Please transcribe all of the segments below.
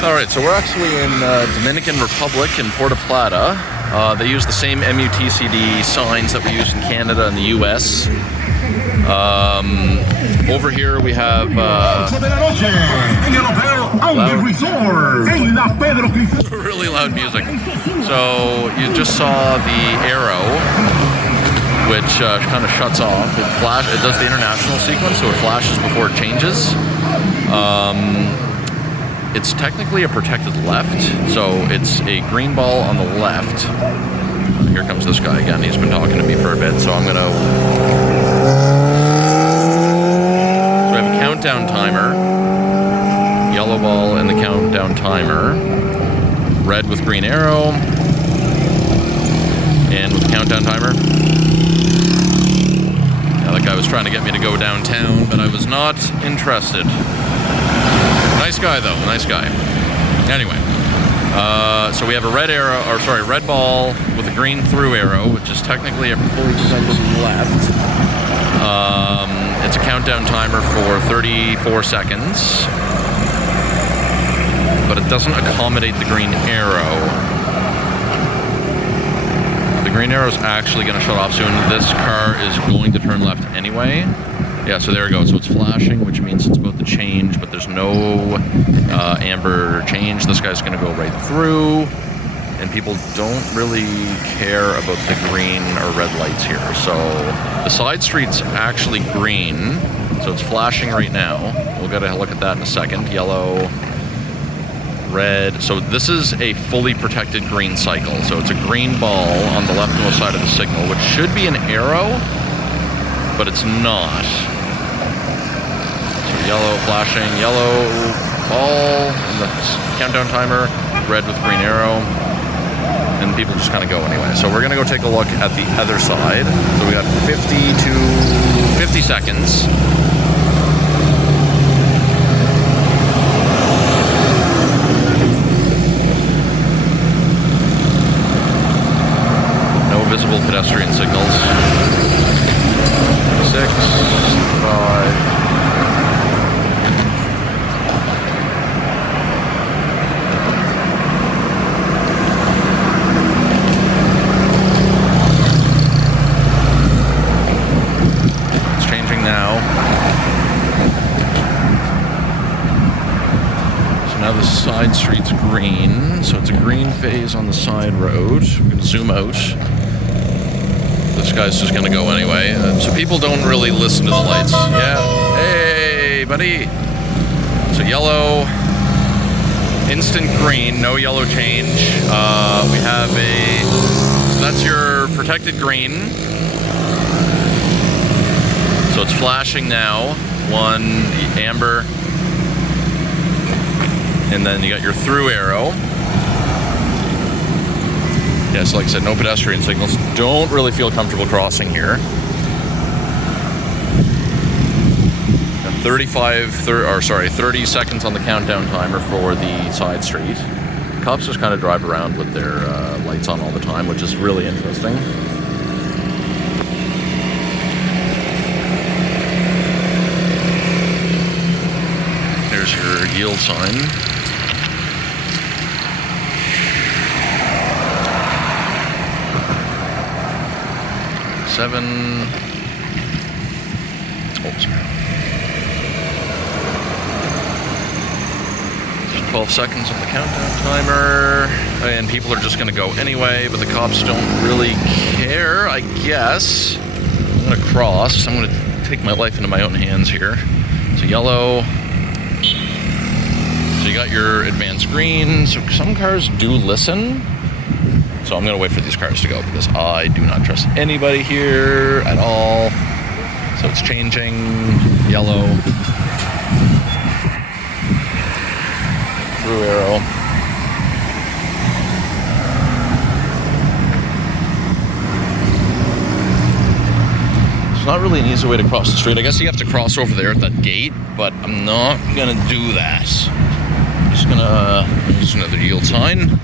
Alright, so we're actually in Dominican Republic in Puerto Plata. They use the same MUTCD signs that we use in Canada and the US. Over here we have really loud music. So you just saw the arrow, which kind of shuts off. It does the international sequence, so it flashes before it changes. It's technically a protected left, so it's a green ball on the left. Here comes this guy again. He's been talking to me for a bit, so I'm gonna... So we have a countdown timer, yellow ball and the countdown timer, red with green arrow, and with the countdown timer. Now that guy was trying to get me to go downtown, but I was not interested. Nice guy though, nice guy. Anyway, so we have a red arrow, or sorry, red ball with a green through arrow, which is technically a fully protected left. It's a countdown timer for 34 seconds, but it doesn't accommodate the green arrow. The green arrow is actually going to shut off soon. This car is going to turn left anyway. Yeah, so there we go. So it's flashing, which means it's about to change, but there's no amber change. This guy's going to go right through, and people don't really care about the green or red lights here. So the side street's actually green, so it's flashing right now. We'll get a look at that in a second. Yellow, red. So this is a fully protected green cycle. So it's a green ball on the leftmost side of the signal, which should be an arrow, but it's not. So yellow flashing, yellow ball, and the countdown timer, red with green arrow, and people just kind of go anyway. So we're gonna go take a look at the other side. So we got 50 seconds. No visible pedestrian signals. 6, 5. It's changing now. So now the side street's green. So it's a green phase on the side road. We're going to zoom out. This guy's just gonna go anyway. So people don't really listen to the lights. Yeah. Hey, buddy. So yellow, instant green, no yellow change. We have so that's your protected green. So it's flashing now. One amber. And then you got your through arrow. Yeah, so like I said, no pedestrian signals. Don't really feel comfortable crossing here. 30 seconds on the countdown timer for the side street. Cops just kind of drive around with their lights on all the time, which is really interesting. Here's your yield sign. Seven. Oh, sorry. 12 seconds on the countdown timer, and people are just going to go anyway, but the cops don't really care, I guess. I'm going to cross. I'm going to take my life into my own hands here. So yellow. So you got your advanced green. So some cars do listen. So I'm going to wait for these cars to go because I do not trust anybody here at all. So it's changing. Yellow. Through arrow. It's not really an easy way to cross the street. I guess you have to cross over there at that gate, but I'm not going to do that. I'm just going to use another yield sign.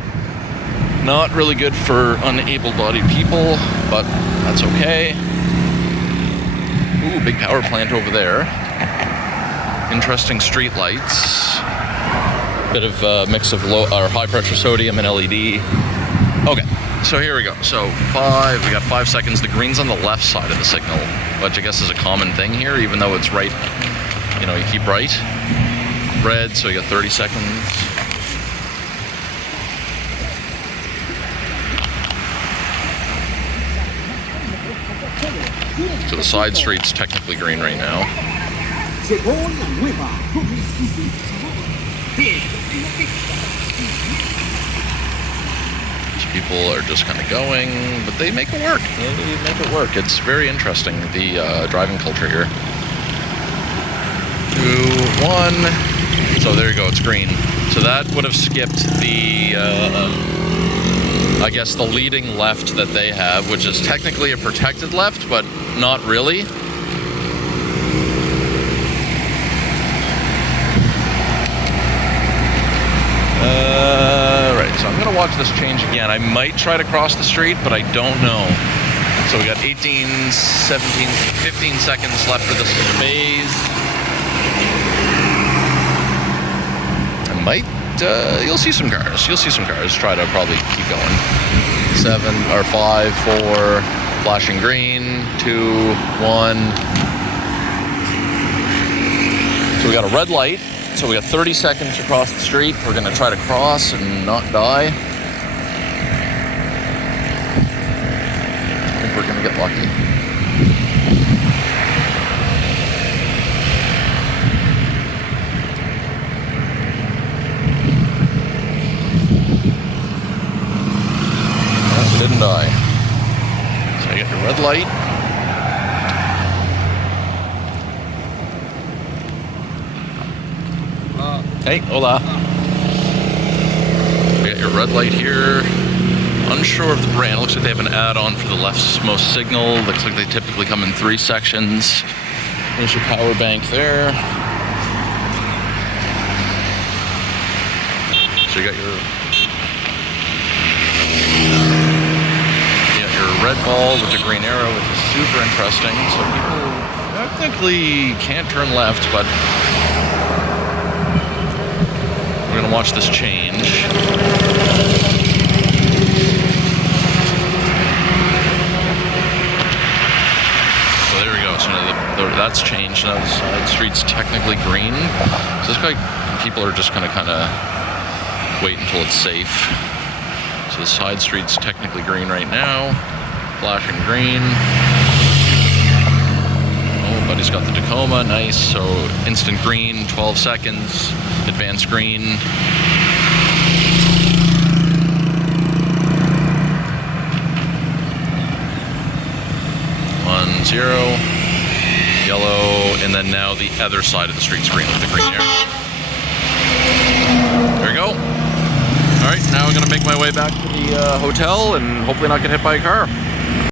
Not really good for unable-bodied people, but that's okay. Ooh, big power plant over there. Interesting street lights. Bit of a mix of low or high pressure sodium and LED. Okay, so here we go. So we got 5 seconds. The green's on the left side of the signal, which I guess is a common thing here, even though it's right, you know, you keep right. Red, so you got 30 seconds. So the side street's technically green right now. So people are just kind of going, but they make it work. They make it work. It's very interesting, the driving culture here. 2, 1. So there you go, it's green. So that would have skipped the, I guess, the leading left that they have, which is technically a protected left, but not really. Right, so I'm gonna watch this change again. I might try to cross the street, but I don't know. So we got 18, 17, 15 seconds left for this phase. I might, you'll see some cars. You'll see some cars. Try to probably keep going. 7 or 5, 4, flashing green, 2, 1. So we got a red light. So we got 30 seconds to cross the street. We're gonna try to cross and not die. I think we're gonna get lucky. Well, we didn't die. So you got your red light. Hey, hola. We got your red light here. Unsure of the brand. Looks like they have an add-on for the leftmost signal. Looks like they typically come in 3 sections. There's your power bank there. So you got your red ball with the green arrow, which is super interesting. So people technically can't turn left, but we're gonna watch this change. So there we go. So now that's changed. Now the side street's technically green. So this guy, people are just gonna kind of wait until it's safe. So the side street's technically green right now. Flashing green. Oh, buddy's got the Tacoma. Nice. So instant green, 12 seconds. Advanced green. 1, 0. Yellow, and then now the other side of the street's green with the green arrow. There we go. All right, now I'm gonna make my way back to the hotel and hopefully not get hit by a car.